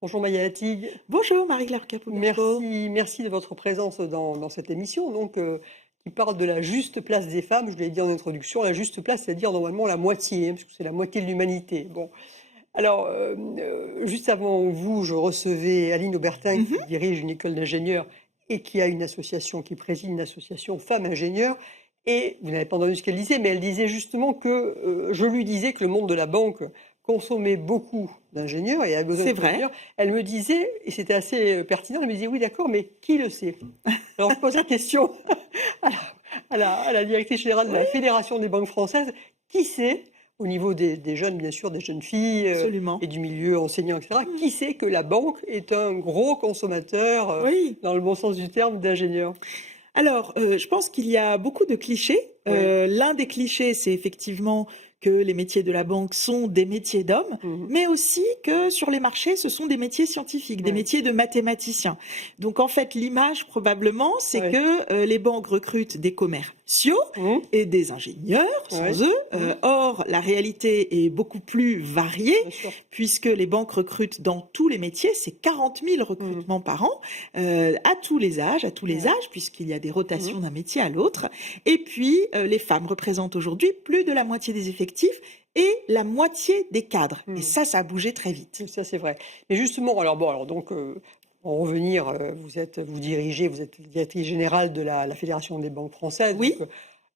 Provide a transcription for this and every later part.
Bonjour Maya Hattig, Bonjour Marie-Claire Capodisport. merci de votre présence dans cette émission qui parle de la juste place des femmes. Je l'ai dit en introduction, la juste place, c'est-à-dire normalement la moitié, hein, parce que c'est la moitié de l'humanité. Bon, alors juste avant vous, je recevais Aline Aubertin Mmh. qui dirige une école d'ingénieurs et qui a une association, qui préside une association femmes ingénieurs. Et vous n'avez pas entendu ce qu'elle disait, mais elle disait justement que je lui disais que le monde de la banque consommait beaucoup d'ingénieurs et avait besoin C'est vrai. d'ingénieurs. Elle me disait, et c'était assez pertinent, elle me disait oui d'accord, mais qui le sait? Alors je pose la question à la directrice générale de Oui, la Fédération des banques françaises, qui sait, au niveau des jeunes bien sûr, des jeunes filles et absolument. du milieu enseignant, etc., Mmh. qui sait que la banque est un gros consommateur, Oui. dans le bon sens du terme, d'ingénieurs? Alors, je pense qu'il y a beaucoup de clichés. Oui. L'un des clichés, c'est effectivement que les métiers de la banque sont des métiers d'hommes, Mmh. mais aussi que sur les marchés, ce sont des métiers scientifiques, des Ouais. métiers de mathématiciens. Donc en fait, l'image probablement, c'est Ouais. que, les banques recrutent des commerciaux Mmh. et des ingénieurs, Ouais. sans eux. Mmh. Or, la réalité est beaucoup plus variée Bien sûr. puisque les banques recrutent dans tous les métiers, c'est 40 000 Mmh. recrutements par an, à tous les Ouais. âges, puisqu'il y a des Mmh. rotations d'un métier à l'autre. Et puis, les femmes représentent aujourd'hui plus de la moitié des effectifs et la moitié des cadres. Et Mmh. ça a bougé très vite. Ça, c'est vrai. Mais justement, alors bon, alors donc, pour en revenir, vous êtes directrice générale de la Fédération des banques françaises, Oui.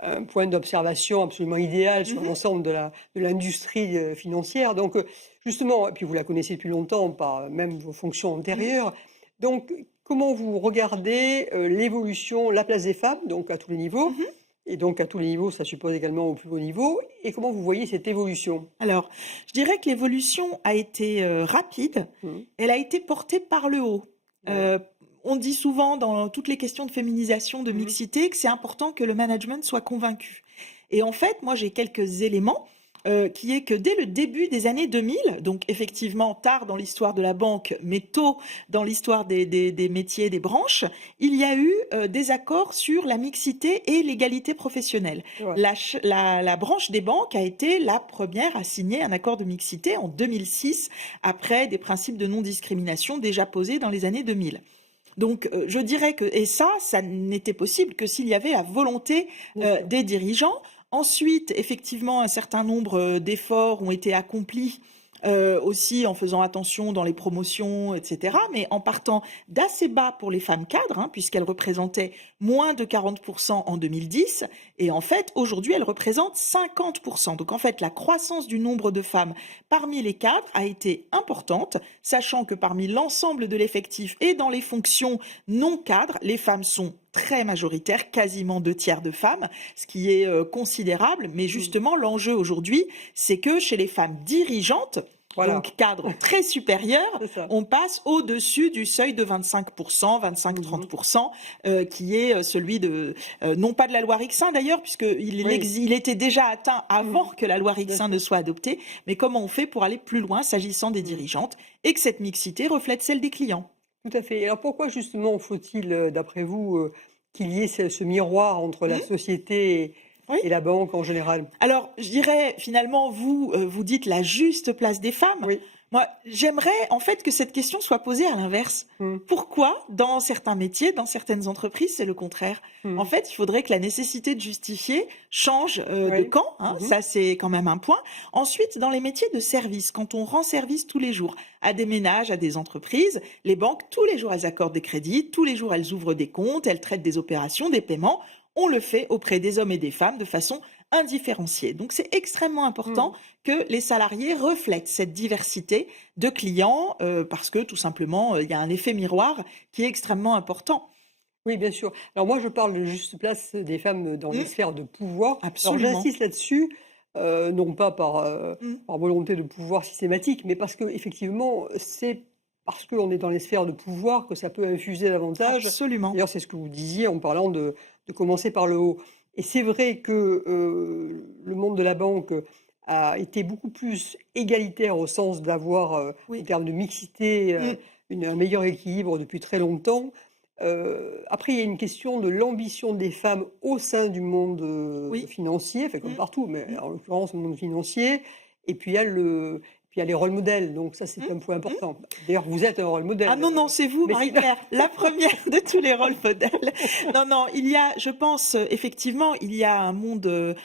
un point d'observation absolument idéal sur Mmh. l'ensemble de l'industrie, financière. Donc, justement et puis vous la connaissez depuis longtemps par même vos fonctions Mmh. antérieures. Donc, comment vous regardez, l'évolution, la place des femmes, donc à tous les niveaux? Mmh. Et donc à tous les niveaux, ça suppose également au plus haut niveau et comment vous voyez cette évolution? Alors, je dirais que l'évolution a été, rapide. Mmh. Elle a été portée par le haut. Ouais. Heu, on dit souvent dans toutes les questions de féminisation, de Mmh. mixité, que c'est important que le management soit convaincu. Et en fait, moi, j'ai quelques éléments, qui est que dès le début des années 2000, donc effectivement tard dans l'histoire de la banque, mais tôt dans l'histoire des métiers, des branches, il y a eu, des accords sur la mixité et l'égalité professionnelle. Ouais. La branche des banques a été la première à signer un accord de mixité en 2006, après des principes de non-discrimination déjà posés dans les années 2000. Donc, je dirais que et ça n'était possible que s'il y avait la volonté, Bien sûr. des dirigeants. Ensuite, effectivement, un certain nombre, d'efforts ont été accomplis, aussi en faisant attention dans les promotions et cetera, mais en partant d'assez bas pour les femmes cadres, hein, puisqu'elles représentaient moins de 40 en 2010 et en fait, aujourd'hui, elles représentent 50. Donc en fait, la croissance du nombre de femmes parmi les cadres a été importante, sachant que parmi l'ensemble de l'effectif et dans les fonctions non cadres, les femmes sont très majoritaires, quasiment 2 tiers de femmes, ce qui est considérable. Mais Mmh. justement, l'enjeu aujourd'hui, c'est que chez les femmes dirigeantes, Voilà, donc cadres très supérieurs, c'est ça. on passe au-dessus du seuil de 25%, Mmh mh. 25-30%, qui est celui de, non pas de la loi Rixin d'ailleurs, Oui. il était déjà atteint Mmh. avant que la loi Bien Rixin ne sûr. soit adoptée, mais comment on fait pour aller plus loin s'agissant des Mmh. dirigeantes et que cette mixité reflète celle des clients. Tout à fait. Et alors pourquoi justement faut-il, d'après vous, qu'il y ait ce miroir entre la Mmh. société Oui. et la banque en général? Alors, je dirais finalement, vous, vous dites la juste place des femmes. Oui. Moi, j'aimerais en fait que cette question soit posée à l'inverse. Mmh. Pourquoi, dans certains métiers, dans certaines entreprises, c'est le contraire? En Mmh. fait, il faudrait que la nécessité de justifier change, de Oui. camp, hein, Mmh mh. ça c'est quand même un point. Ensuite, dans les métiers de service, quand on rend service tous les jours à des ménages, à des entreprises, les banques, tous les jours, elles accordent des crédits, tous les jours, elles ouvrent des comptes, elles traitent des opérations, des paiements. On le fait auprès des hommes et des femmes de façon indifférenciée. Donc c'est extrêmement important Mmh. que les salariés reflètent cette diversité de clients, parce que tout simplement, il y a un effet miroir qui est extrêmement important. Oui, bien sûr. Alors moi, je parle de juste place des femmes dans les Mmh, sphères de pouvoir. Alors absolument. j'insiste là-dessus, non pas Mmh, par volonté de pouvoir systématique, mais parce qu'effectivement, c'est parce qu'on est dans les sphères de pouvoir que ça peut infuser davantage. absolument. D'ailleurs, c'est ce que vous disiez en parlant de commencer par le haut. Et c'est vrai que, le monde de la banque a été beaucoup plus égalitaire au sens d'avoir, en Oui. termes de mixité, Mmh, un meilleur équilibre depuis très longtemps. Après, il y a une question de l'ambition des femmes au sein du monde, oui. financier, enfin comme Mmh, partout, mais mmh, en l'occurrence le monde financier. Et puis il y a Puis il y a les rôles modèles, donc ça, c'est un point important. D'ailleurs, vous êtes un rôle modèle, Ah non, non, c'est vous, mais Marie-Claire, la première de tous les rôles modèles. Non, non, il y a, je pense, effectivement, il y a un monde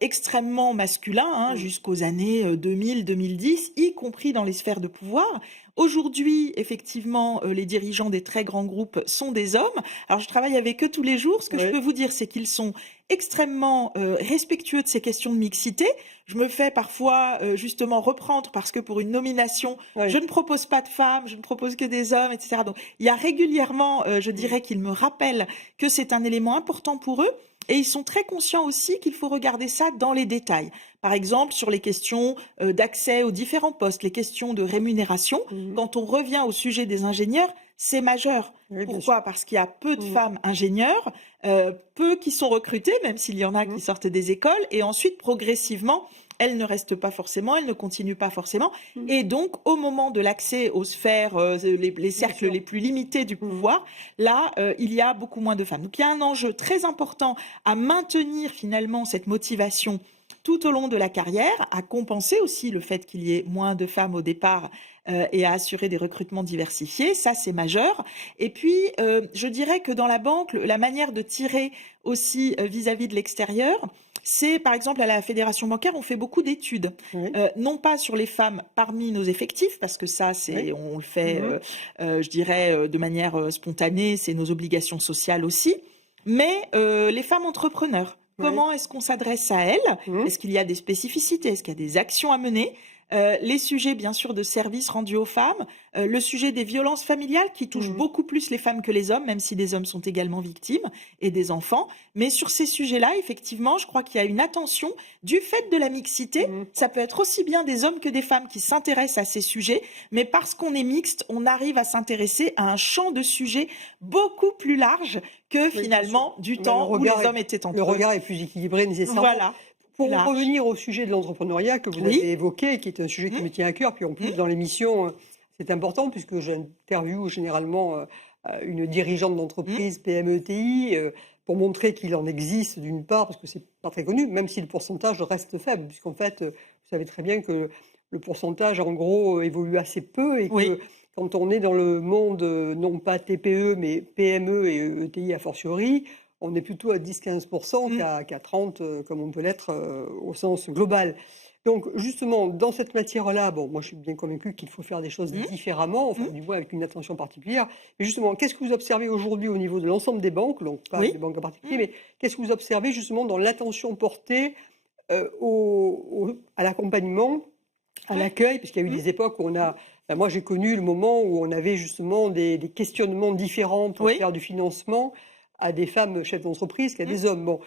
extrêmement masculin hein, Mmh, jusqu'aux années 2000-2010, y compris dans les sphères de pouvoir. Aujourd'hui, effectivement, les dirigeants des très grands groupes sont des hommes. Alors, je travaille avec eux tous les jours. Ce que je oui, peux vous dire, c'est qu'ils sont extrêmement respectueux de ces questions de mixité. Je me fais parfois justement reprendre parce que pour une nomination, je oui, ne propose pas de femmes, je ne propose que des hommes, etc. Donc, il y a régulièrement, je mmh, dirais, qu'ils me rappellent que c'est un élément important pour eux. Et ils sont très conscients aussi qu'il faut regarder ça dans les détails. Par exemple, sur les questions d'accès aux différents postes, les questions de rémunération. mmh, Quand on revient au sujet des ingénieurs, c'est majeur. oui, bien sûr. Pourquoi? Parce qu'il y a peu de Mmh, femmes ingénieurs, peu qui sont recrutées, même s'il y en a mmh, qui sortent des écoles, et ensuite, progressivement, elles ne restent pas forcément, elles ne continuent pas forcément. mmh, Et donc, au moment de l'accès aux sphères, les bien cercles sûr. les plus limités du Mmh, pouvoir, là, il y a beaucoup moins de femmes. Donc, il y a un enjeu très important à maintenir finalement cette motivation tout au long de la carrière, à compenser aussi le fait qu'il y ait moins de femmes au départ et à assurer des recrutements diversifiés. Ça, c'est majeur. Et puis, je dirais que dans la banque, la manière de tirer aussi vis-à-vis de l'extérieur, c'est par exemple à la Fédération bancaire, on fait beaucoup d'études, oui, non pas sur les femmes parmi nos effectifs, parce que ça, oui, on le fait, mmh, je dirais, de manière spontanée, c'est nos obligations sociales aussi, mais les femmes entrepreneurs. oui, Comment est-ce qu'on s'adresse à elles? mmh, Est-ce qu'il y a des spécificités? Est-ce qu'il y a des actions à mener? Les sujets, bien sûr, de services rendus aux femmes, le sujet des violences familiales qui touchent mmh, beaucoup plus les femmes que les hommes, même si des hommes sont également victimes, et des enfants. Mais sur ces sujets-là, effectivement, je crois qu'il y a une attention du fait de la mixité. mmh, Ça peut être aussi bien des hommes que des femmes qui s'intéressent à ces sujets, mais parce qu'on est mixte, on arrive à s'intéresser à un champ de sujets beaucoup plus large que oui, bien sûr. finalement du Bah, temps où les hommes étaient le entre eux. regard est plus équilibré nécessairement. Voilà, plus Pour large. revenir au sujet de l'entrepreneuriat que vous Oui. avez évoqué, qui est un sujet qui Mmh, me tient à cœur, puis en plus mmh, dans l'émission, c'est important puisque j'interviewe généralement, une dirigeante mmh, d'entreprise PME-TI, pour montrer qu'il en existe d'une part, parce que c'est pas très connu, même si le pourcentage reste faible, puisqu'en fait, vous savez très bien que le pourcentage en gros, évolue assez peu et que oui. quand on est dans le monde, non pas TPE mais PME et ETI a fortiori, on est plutôt à 10-15 Mmh, qu'à 30, comme on peut l'être, au sens global. Donc justement, dans cette matière-là, bon, moi je suis bien convaincue qu'il faut faire des choses mmh, différemment, enfin mmh, du moins avec une attention particulière. Mais justement, qu'est-ce que vous observez aujourd'hui au niveau de l'ensemble des banques, donc pas des oui. banques en particulier, Mmh, mais qu'est-ce que vous observez justement dans l'attention portée, à l'accompagnement, à ouais. l'accueil? Puisqu'il y a eu Mmh, des époques où moi j'ai connu le moment où on avait justement des questionnements différents pour oui. faire du financement à des femmes chefs d'entreprise qu'à Mmh, des hommes. Bon,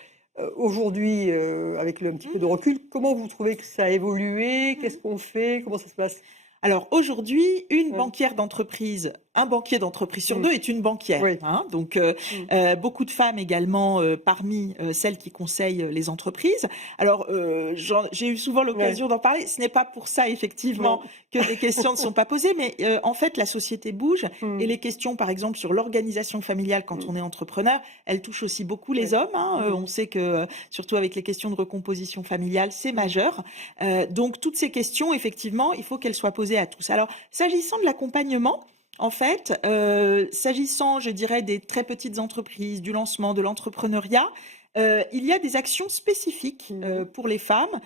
aujourd'hui, avec un petit peu de mmh, recul, comment vous trouvez que ça a évolué? Qu'est-ce mmh. qu'on fait? Comment ça se passe? Alors aujourd'hui, une Mmh. banquière d'entreprise, un banquier d'entreprise sur Mmh. 2 est une banquière, Oui. hein. Donc Mmh. beaucoup de femmes également, parmi, celles qui conseillent, les entreprises. Alors, j'ai eu souvent Ouais. l'occasion d'en parler. Ce n'est pas pour ça effectivement Non. que des questions ne sont pas posées, mais en fait la société bouge et Mmh. les questions par exemple sur l'organisation familiale quand Mmh. on est entrepreneur, elles touchent aussi beaucoup les Ouais. hommes, hein. Mmh. On sait que, surtout avec les questions de recomposition familiale, c'est Mmh. majeur. Donc toutes ces questions, effectivement, il faut qu'elles soient posées à tous. Alors, s'agissant de l'accompagnement, en fait, s'agissant, je dirais, des très petites entreprises, du lancement, de l'entrepreneuriat, il y a des actions spécifiques, Mmh. pour les femmes,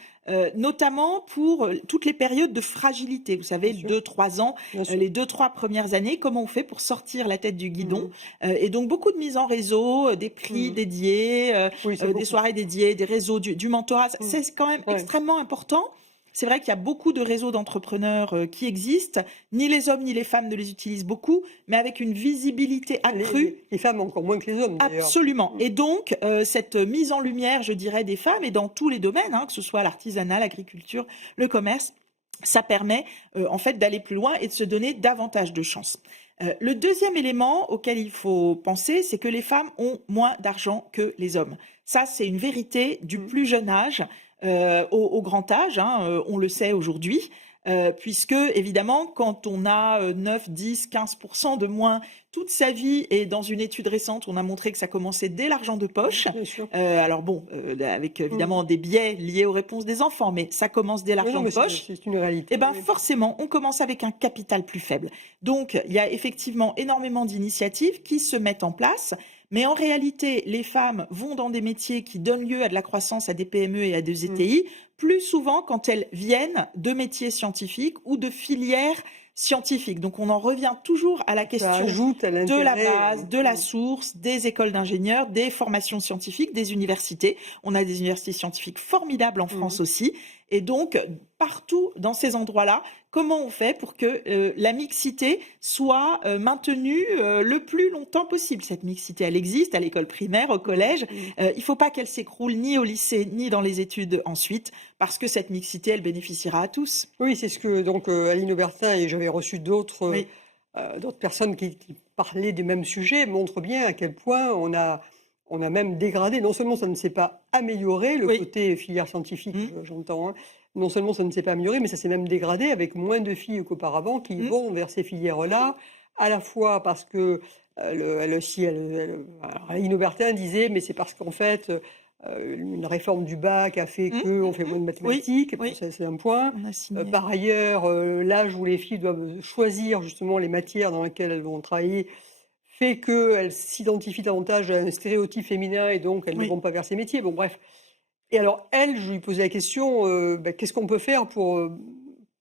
notamment pour, toutes les périodes de fragilité. Vous Bien savez, sûr, 2-3 ans, bien sûr. les 2-3 premières années, comment on fait pour sortir la tête du guidon? Mmh. Et donc beaucoup de mise en réseau, des prix Mmh. dédiés, Oui, c'est des beaucoup. soirées dédiées, des réseaux, du mentorat. Mmh. C'est quand même Ouais. extrêmement important. C'est vrai qu'il y a beaucoup de réseaux d'entrepreneurs, qui existent. Ni les hommes ni les femmes ne les utilisent beaucoup, mais avec une visibilité Ah, accrue. les femmes encore moins que les hommes d'ailleurs. Absolument. Mmh. Et donc, cette mise en lumière, je dirais, des femmes et dans tous les domaines, hein, que ce soit l'artisanat, l'agriculture, le commerce, ça permet, en fait, d'aller plus loin et de se donner davantage de chances. Le deuxième élément auquel il faut penser, c'est que les femmes ont moins d'argent que les hommes. Ça, c'est une vérité du Mmh. plus jeune âge, au grand âge, hein, on le sait aujourd'hui. puisque évidemment, quand on a 9, 10, 15% de moins toute sa vie, et dans une étude récente, on a montré que ça commençait dès l'argent de poche. Bien sûr. Alors bon, avec Mmh. évidemment des biais liés aux réponses des enfants, mais ça commence dès Oui, non, l'argent de mais poche. c'est une réalité, Eh ben, oui. forcément, on commence avec un capital plus faible. Donc, il y a effectivement énormément d'initiatives qui se mettent en place, mais en réalité, les femmes vont dans des métiers qui donnent lieu à de la croissance, à des PME et à des Mmh. ETI, plus souvent quand elles viennent de métiers scientifiques ou de filières scientifiques. Donc, on en revient toujours à la Ça question ajoute à de la l'intérêt, base, de la source, des écoles d'ingénieurs, des formations scientifiques, des universités. On a des universités scientifiques formidables en mmh. France aussi. Et donc, partout dans ces endroits-là, comment on fait pour que la mixité soit maintenue le plus longtemps possible? Cette mixité, elle existe à l'école primaire, au Mmh. collège. Mmh. Il ne faut pas qu'elle s'écroule ni au lycée, ni dans les études ensuite, parce que cette mixité, elle bénéficiera à tous. Oui, c'est ce que donc Aline Aubertin et j'avais reçu Oui. d'autres personnes qui parlaient des mêmes sujets, montrent bien à quel point on a même dégradé. Non seulement ça ne s'est pas amélioré, le Oui. côté filière scientifique, Mmh. j'entends, hein. Non seulement ça ne s'est pas amélioré, mais ça s'est même dégradé avec moins de filles qu'auparavant qui Mmh. vont vers ces filières-là, à la fois parce que, elle aussi, alors Aline Aubertin disait: «Mais c'est parce qu'en fait, une réforme du bac a fait Mmh. qu'on fait Mmh. moins de Oui. mathématiques». Bon, Oui. ça c'est un point. On a signé. Par ailleurs, l'âge où les filles doivent choisir justement les matières dans lesquelles elles vont travailler fait qu'elles s'identifient davantage à un stéréotype féminin et donc elles ne Oui. vont pas vers ces métiers. Bon bref. Et alors elle, je lui posais la question, qu'est-ce qu'on peut faire pour,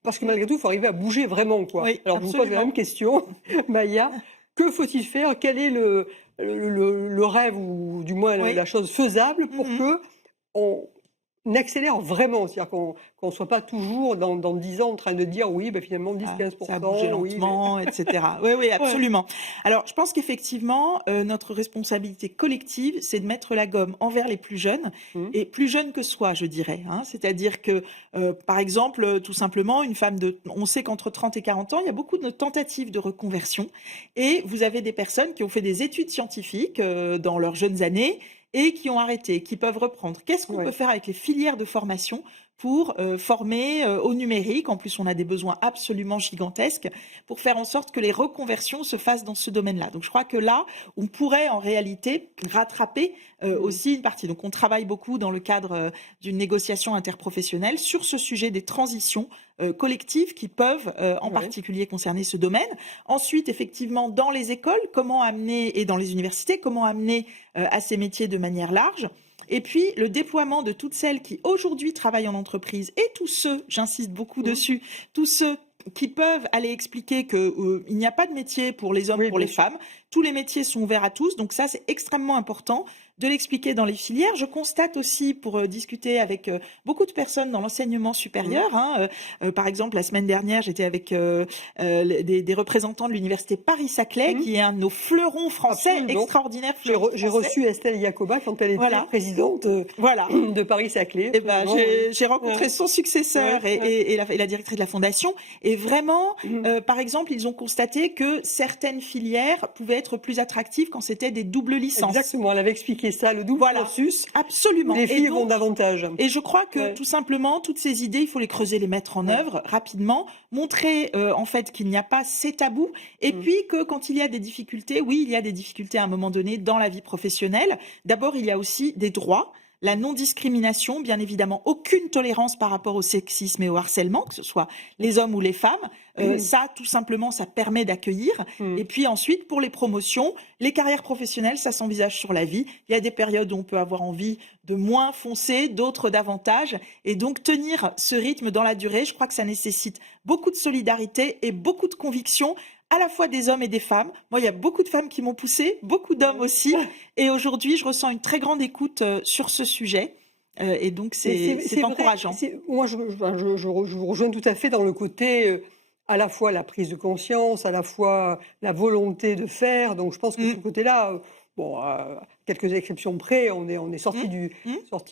parce que Mmh. malgré tout, il faut arriver à bouger vraiment, quoi. Oui, Alors je vous pose la même absolument. question, Maïa, que faut-il faire? Quel est le rêve ou du moins le Oui. la chose faisable pour Mmh. qu'on accélère vraiment? C'est-à-dire qu'on soit pas toujours dans 10 ans en train de dire: «Oui, finalement Ah, ça a bougé 10-15%, oui, mais» lentement, et cetera. Oui, oui, ouais. absolument. Alors, je pense qu'effectivement, notre responsabilité collective, c'est de mettre la gomme envers les plus jeunes, Mmh. et plus jeunes que soi, je dirais, hein. C'est-à-dire que, par exemple, tout simplement, une femme de on sait qu'entre 30 et 40 ans, il y a beaucoup de tentatives de reconversion, et vous avez des personnes qui ont fait des études scientifiques, dans leurs jeunes années et qui ont arrêté, qui peuvent reprendre. Qu'est-ce qu'on peut Ouais. faire avec les filières de formation pour former au numérique? En plus, on a des besoins absolument gigantesques pour faire en sorte que les reconversions se fassent dans ce domaine-là. Donc, je crois que là, on pourrait en réalité rattraper Mmh. aussi une partie. Donc, on travaille beaucoup dans le cadre d'une négociation interprofessionnelle sur ce sujet des transitions collectives qui peuvent en Ouais. particulier concerner ce domaine. Ensuite, effectivement, dans les écoles, comment amener, et dans les universités, comment amener à ces métiers de manière large. Et puis, le déploiement de toutes celles qui aujourd'hui travaillent en entreprise, et tous ceux, j'insiste beaucoup Mmh. dessus, tous ceux qui peuvent aller expliquer que il n'y a pas de métier pour les hommes, Oui, pour bien les sûr. femmes. Tous les métiers sont ouverts à tous. Donc ça, c'est extrêmement important de l'expliquer dans les filières. Je constate aussi, pour discuter avec beaucoup de personnes dans l'enseignement Mmh. supérieur, hein, par exemple, la semaine dernière, j'étais avec des représentants de l'université Paris-Saclay, Mmh. qui est un de nos fleurons français, Absolument. extraordinaire fleuron J'ai français. reçu Estelle Yacoba quand elle était Voilà, présidente, voilà. de Paris-Saclay, Eh ben, absolument, oui. j'ai rencontré Ouais, son successeur ouais, ouais. et la directrice de la fondation, et vraiment, Mmh. par exemple, ils ont constaté que certaines filières pouvaient être plus attractives quand c'était des doubles licences. Exactement, elle avait expliqué ça, le double Voilà, cursus, où absolument. les filles vont davantage. Et je crois que Ouais. tout simplement, toutes ces idées, il faut les creuser, les mettre en Ouais. œuvre rapidement, montrer en fait qu'il n'y a pas ces tabous, et Mmh. puis que quand il y a des difficultés, oui, il y a des difficultés à un moment donné dans la vie professionnelle. D'abord, il y a aussi des droits. La non-discrimination, bien évidemment, aucune tolérance par rapport au sexisme et au harcèlement, que ce soit les hommes ou les femmes. Ça, tout simplement, ça permet d'accueillir. Mmh. Et puis ensuite, pour les promotions, les carrières professionnelles, ça s'envisage sur la vie. Il y a des périodes où on peut avoir envie de moins foncer, d'autres davantage. Et donc, tenir ce rythme dans la durée, je crois que ça nécessite beaucoup de solidarité et beaucoup de conviction, à la fois des hommes et des femmes. Moi, il y a beaucoup de femmes qui m'ont poussée, beaucoup d'hommes aussi. Et aujourd'hui, je ressens une très grande écoute sur ce sujet. Et donc, Mais c'est c'est vrai, encourageant. moi je vous rejoins tout à fait dans le côté, à la fois la prise de conscience, à la fois la volonté de faire. Donc je pense que ce Mmh, côté-là, bon, quelques exceptions près, on est mmh, mmh. sorti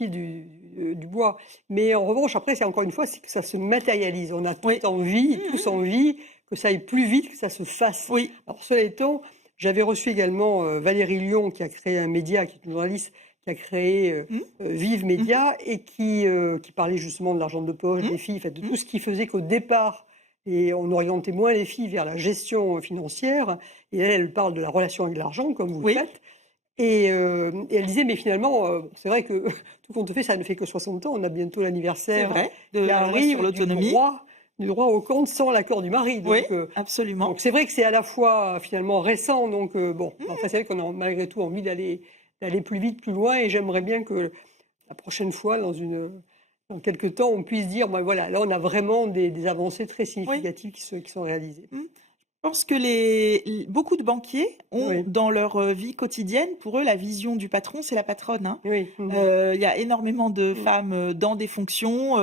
du bois. Mais en revanche, après, c'est encore une fois, c'est que ça se matérialise. On a Oui. toute envie, Mmh, tous mmh. envie que ça aille plus vite, que ça se fasse. Oui. Alors cela étant, j'avais reçu également, Valérie Lion qui a créé un média, qui est une journaliste qui a créé Mmh. Vive Mmh. Média et qui parlait justement de l'argent de poche Mmh. des filles, en fait, de Mmh. tout ce qui faisait qu'au départ, et on orientait moins les filles vers la gestion financière. Et elle parle de la relation avec l'argent, comme vous le Oui, faites. Et elle disait: «Mais finalement, c'est vrai que tout compte fait, ça ne fait que 60 ans. On a bientôt c'est l'anniversaire vrai, de qui la loi sur arrive l'autonomie. du droit au compte sans l'accord du mari». Oui, Donc absolument. c'est vrai que c'est à la fois, finalement récent, bon, mais Mmh. enfin, c'est vrai qu'on a malgré tout envie d'aller plus vite, plus loin, et j'aimerais bien que la prochaine fois, dans quelque temps, on puisse dire: «Bah, voilà, là, on a vraiment des avancées très Oui. significatives qui sont réalisées». Mmh. Je pense que beaucoup de banquiers ont Oui, dans leur, vie quotidienne, pour eux, la vision du patron, c'est la patronne, hein. oui. Mmh. Il y a énormément de Mmh. femmes, dans des fonctions,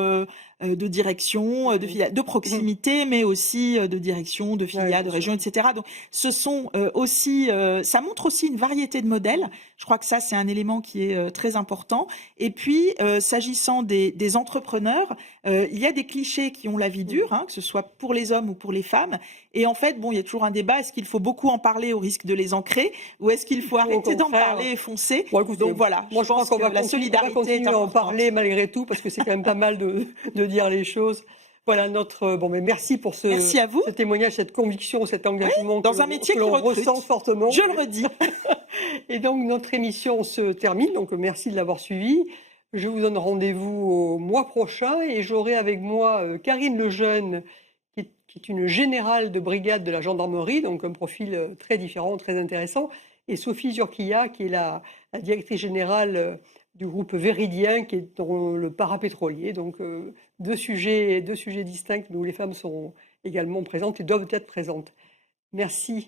de direction, de Mmh. filiales, de Mmh. proximité, mais aussi, de direction, de Ouais, filiales, bien de sûr. régions et cetera. Donc ce sont, aussi, ça montre aussi une variété de modèles. Mmh. Je crois que ça, c'est un élément qui est, très important et puis, s'agissant des entrepreneurs, il y a des clichés qui ont la vie Mmh. dure, hein, que ce soit pour les hommes ou pour les femmes et en fait, bon, il y a toujours un débat, est-ce qu'il faut beaucoup en parler au risque de les ancrer ou est-ce qu'il faut Au arrêter d'en contraire. parler et foncer? Bon, écoutez, Donc voilà, moi je je crois pense que la on va solidarité est continuer à en importante. parler malgré tout, parce que c'est quand même pas mal de dire les choses. Voilà bon, mais merci pour Merci à vous. ce témoignage, cette conviction, cet Oui, engagement dans un métier que qui l'on ressent recrute. fortement. Je le redis. Et donc notre émission se termine, donc merci de l'avoir suivie. Je vous donne rendez-vous au mois prochain et j'aurai avec moi, Karine Lejeune, qui est une générale de brigade de la gendarmerie, donc un profil, très différent, très intéressant, et Sophie Zurquilla, qui est la directrice générale, du groupe Véridien, qui est dans le parapétrolier. Donc 2 sujets distincts, mais où les femmes seront également présentes et doivent être présentes. Merci.